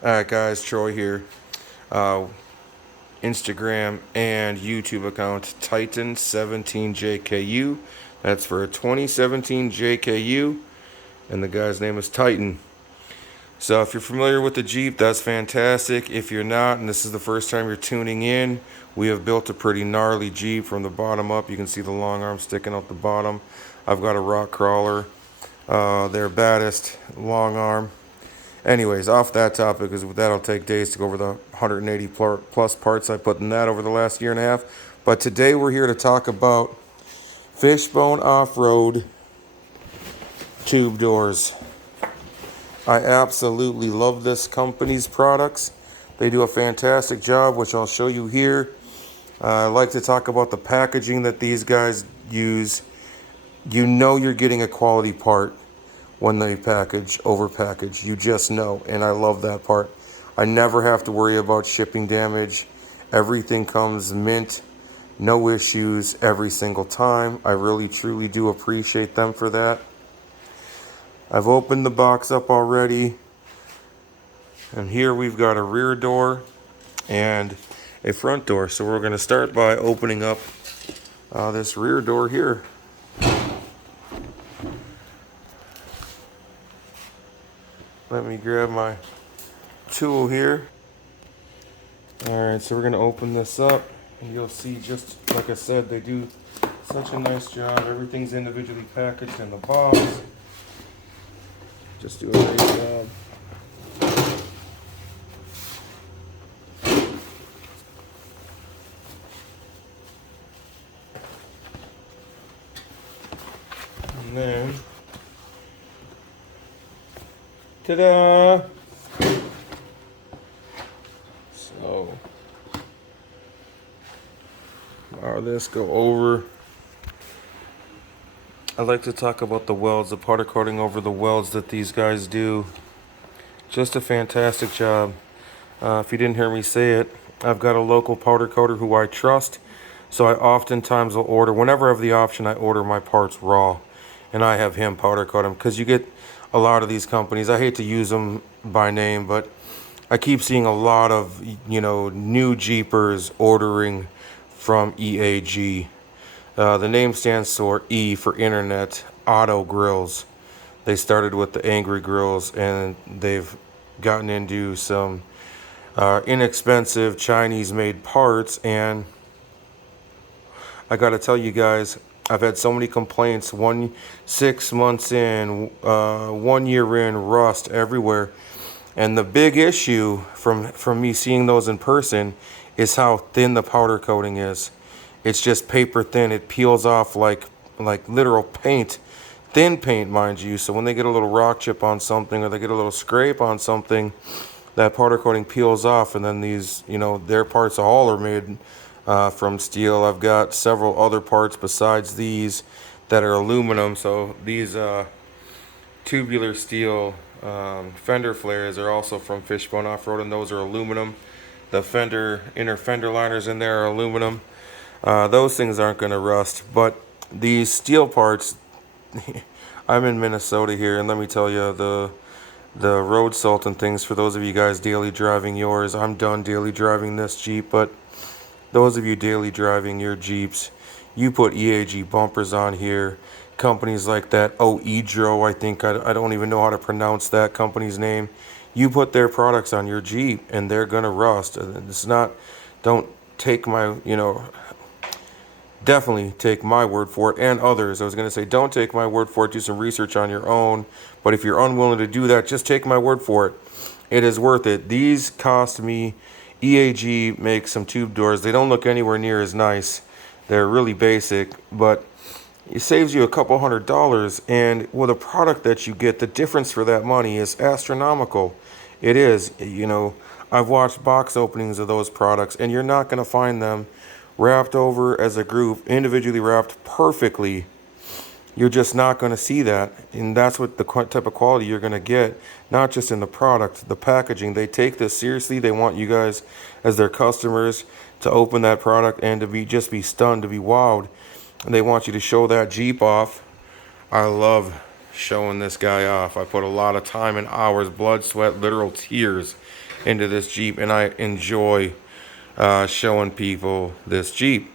Alright guys, Troy here. Instagram and YouTube account Titan17JKU. That's for a 2017 JKU, and the guy's name is Titan. So if you're familiar with the Jeep, that's fantastic. If you're not, and this is the first time you're tuning in, we have built a pretty gnarly Jeep from the bottom up. You can see the long arm sticking out the bottom. I've got a rock crawler, their baddest long arm. Anyways, off that topic, because that'll take days to go over the 180 plus parts I put in that over the last year and a half. But today we're here to talk about Fishbone Off Road tube doors. I absolutely love this company's products. They do a fantastic job, which I'll show you here. I like to talk about the packaging that these guys use. You know you're getting a quality part when they over package. You just know, and I love that part. I never have to worry about shipping damage. Everything comes mint, no issues every single time. I really truly do appreciate them for that. I've opened the box up already, and here we've got a rear door and a front door. So we're going to start by opening up this rear door here. Let me grab my tool here. Alright, so we're going to open this up, and you'll see, just like I said, they do such a nice job. Everything's individually packaged in the box. Just do a great job. And then, ta-da! So, now this go over. I like to talk about the welds, the powder coating over the welds that these guys do. Just a fantastic job. If you didn't hear me say it, I've got a local powder coater who I trust. So I oftentimes will order, whenever I have the option, I order my parts raw. And I have him powder coat them. Because you get a lot of these companies, I hate to use them by name, but I keep seeing a lot of, new Jeepers ordering from EAG. The name stands for E for Internet Auto Grills. They started with the Angry Grills, and they've gotten into some inexpensive Chinese-made parts. And I got to tell you guys, I've had so many complaints. 6 months in, 1 year in, rust everywhere. And the big issue from me seeing those in person is how thin the powder coating is. It's just paper thin. It peels off like literal paint. Thin paint, mind you. So when they get a little rock chip on something, or they get a little scrape on something, that powder coating peels off. And then these, their parts all are made from steel. I've got several other parts besides these that are aluminum. So these tubular steel fender flares are also from Fishbone Off Road, and those are aluminum. The inner fender liners in there are aluminum. Those things aren't going to rust, but these steel parts, I'm in Minnesota here, and let me tell you, the road salt and things, for those of you guys daily driving yours, I'm done daily driving this Jeep, but those of you daily driving your Jeeps, you put EAG bumpers on here. Companies like that, Oedro, I think, I don't even know how to pronounce that company's name. You put their products on your Jeep, and they're going to rust. It's not, don't take my, definitely take my word for it, and others. I was going to say, don't take my word for it. Do some research on your own. But if you're unwilling to do that, just take my word for it. It is worth it. These cost me, EAG makes some tube doors. They don't look anywhere near as nice. They're really basic, but it saves you a couple $100. And with a product that you get, the difference for that money is astronomical. It is. I've watched box openings of those products, and you're not going to find them wrapped over as a group, individually wrapped perfectly. You're just not going to see that. And that's what the type of quality you're going to get, not just in the product, the packaging. They take this seriously. They want you guys as their customers to open that product and to just be stunned, to be wowed. And they want you to show that Jeep off. I love showing this guy off. I put a lot of time and hours, blood, sweat, literal tears into this Jeep, and I enjoy showing people this Jeep.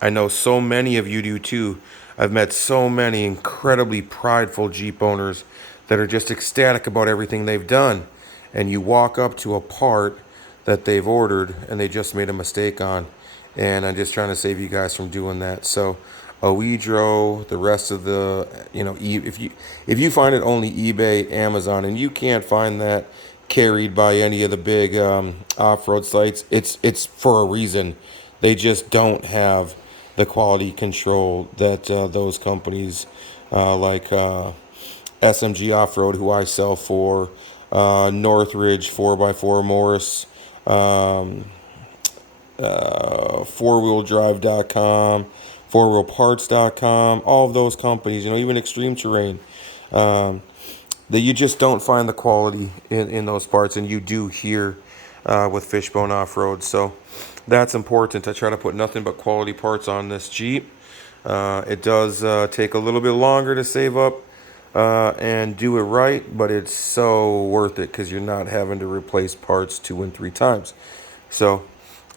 I know so many of you do too. I've met so many incredibly prideful Jeep owners that are just ecstatic about everything they've done. And you walk up to a part that they've ordered and they just made a mistake on. And I'm just trying to save you guys from doing that. So Oedro, the rest of the, if you find it only eBay, Amazon, and you can't find that carried by any of the big off-road sites, it's for a reason. They just don't have the quality control that those companies like SMG Off-Road, who I sell for, Northridge 4x4 Morris, 4wheeldrive.com, 4wheelparts.com, all of those companies, even Extreme Terrain, that you just don't find the quality in those parts, and you do here with Fishbone Off Road. So that's important. I try to put nothing but quality parts on this Jeep. It does take a little bit longer to save up and do it right, but it's so worth it because you're not having to replace parts 2 and 3 times. So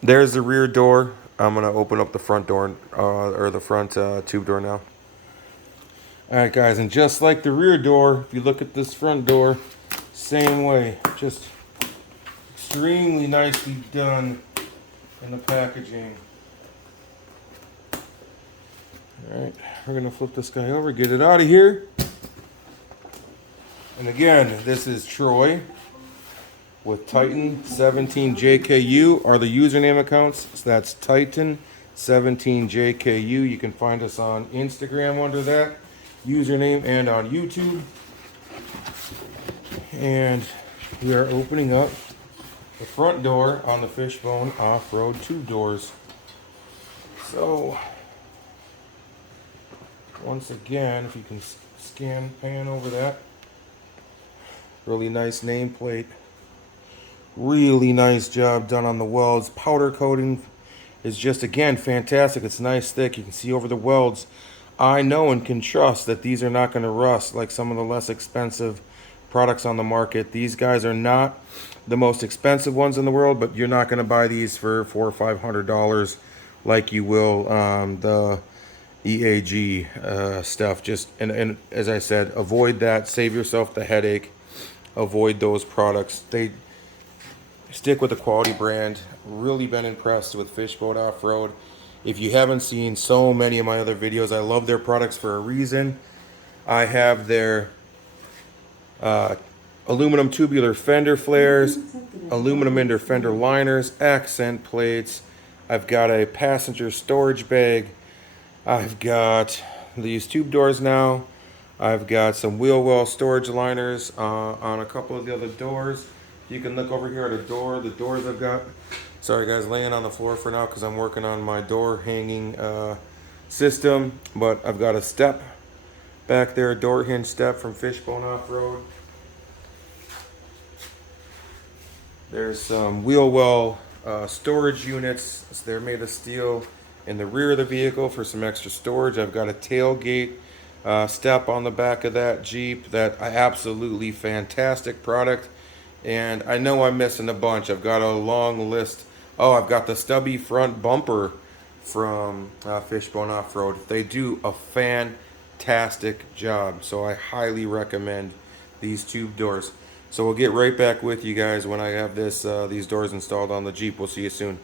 there's the rear door. I'm going to open up the front door, or the front tube door now. Alright guys, and just like the rear door, if you look at this front door, same way. Just extremely nicely done in the packaging. Alright, we're going to flip this guy over, get it out of here. And again, this is Troy with Titan17JKU are the username accounts. So that's Titan17JKU. You can find us on Instagram under that username and on YouTube. And we are opening up the front door on the Fishbone Off Road tube doors. So once again, if you can pan over that, really nice nameplate. Really nice job done on the welds. Powder coating is just, again, fantastic. It's nice thick. You can see over the welds. I know and can trust that these are not going to rust like some of the less expensive products on the market. These guys are not the most expensive ones in the world, but you're not going to buy these for $400 or $500 like you will the EAG stuff. Just and as I said, avoid that. Save yourself the headache. Avoid those products. They stick with the quality brand. Really been impressed with Fishbone Off Road. If you haven't seen so many of my other videos, I love their products for a reason. I have their aluminum tubular fender flares, aluminum inner fender liners, accent plates. I've got a passenger storage bag. I've got these tube doors now. I've got some wheel well storage liners on a couple of the other doors. You can look over here at a door. The doors I've got, sorry guys, laying on the floor for now because I'm working on my door hanging system. But I've got a step back there, door hinge step from Fishbone Off Road. There's some wheel well storage units. They're made of steel in the rear of the vehicle for some extra storage. I've got a tailgate step on the back of that Jeep. That absolutely fantastic product. And I know I'm missing a bunch. I've got a long list. Oh, I've got the stubby front bumper from Fishbone Off Road. They do a fantastic job. So I highly recommend these tube doors. So we'll get right back with you guys when I have these doors installed on the Jeep. We'll see you soon.